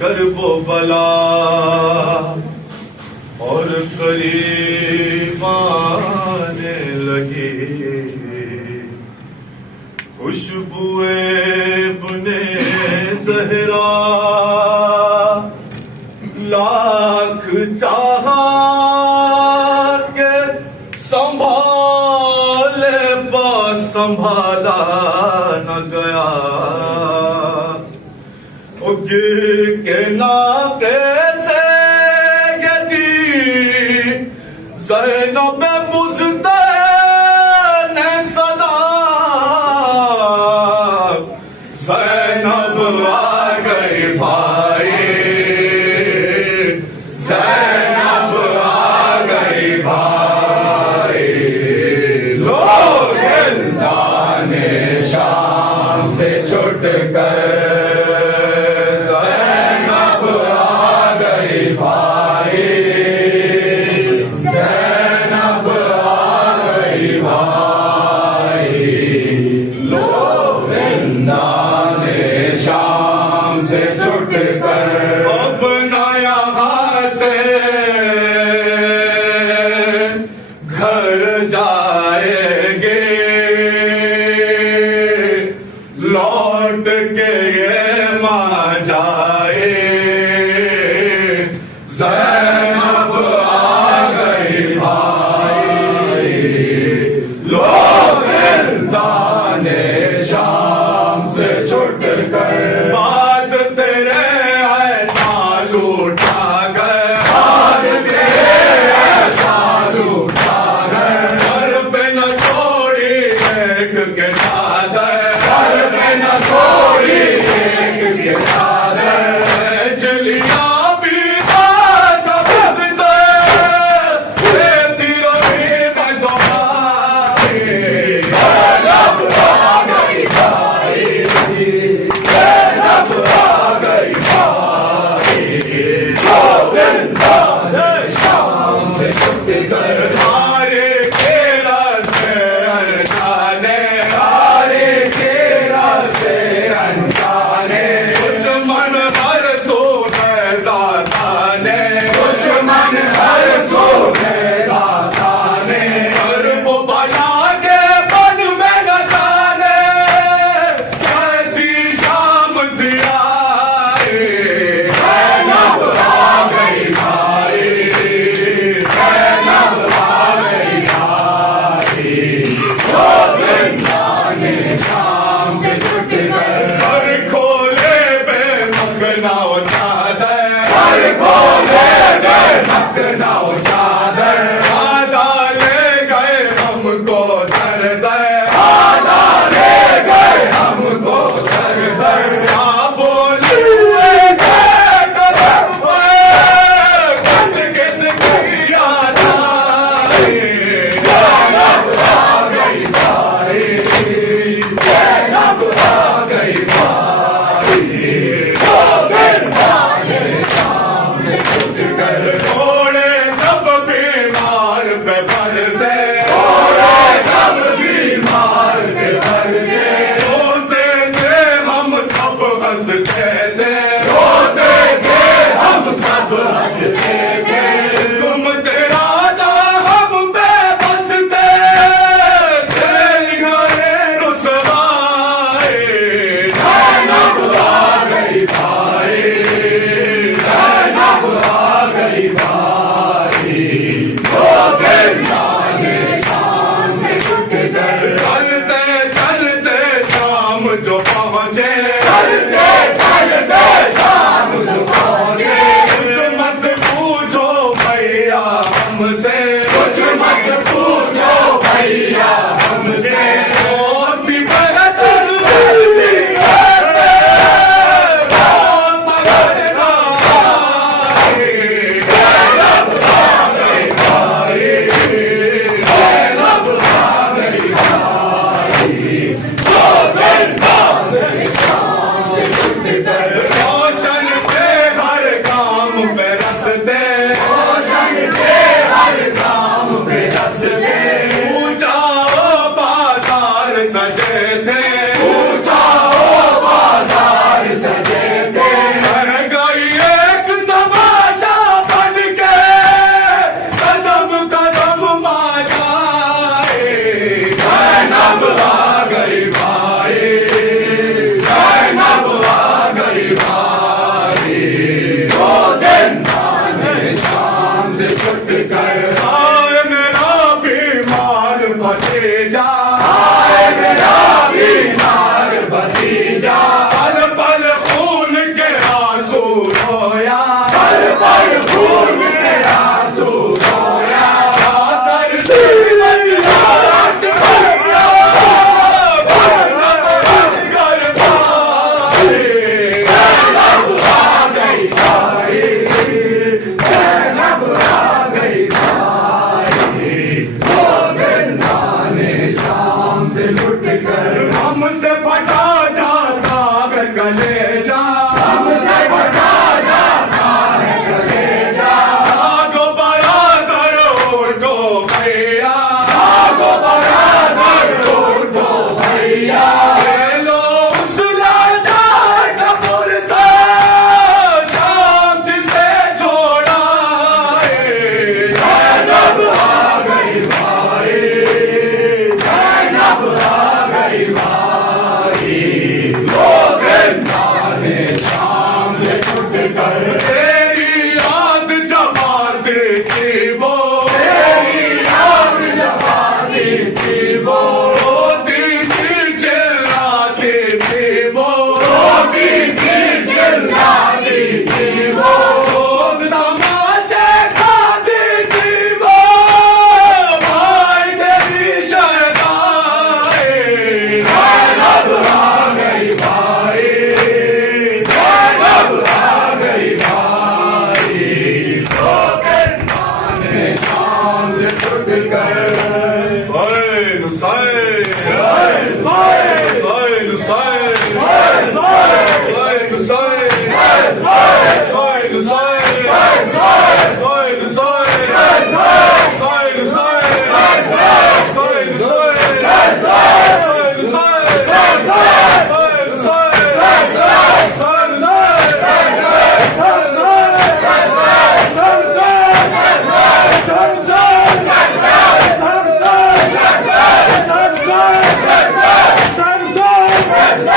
कर वो बला और करीब आने लगी, खुशबुए बुने ज़हरा लाख चाहा के संभाले बा संभाला न गया, गिर के नाते से यदि ज़ैनब मुज़्दे ने सदा ज़ैनब आ गई भाई, ज़ैनब आ गई भाई। लोग हिंदाने शाम से छुट कर शाम से छुट कर अब ना यहाँ से घर जाएंगे, लौट के ये मां जाए, ज़ैनब आ गई भाई। लोग हिंदाने शाम से छुट कर बात तेरे ऐसा लूटा गए, बात तेरे ऐसा लूटा गए, सर पे न छोड़ी एक के चादर, सर पे न छोड़ी एक के चादर, चलिया भी now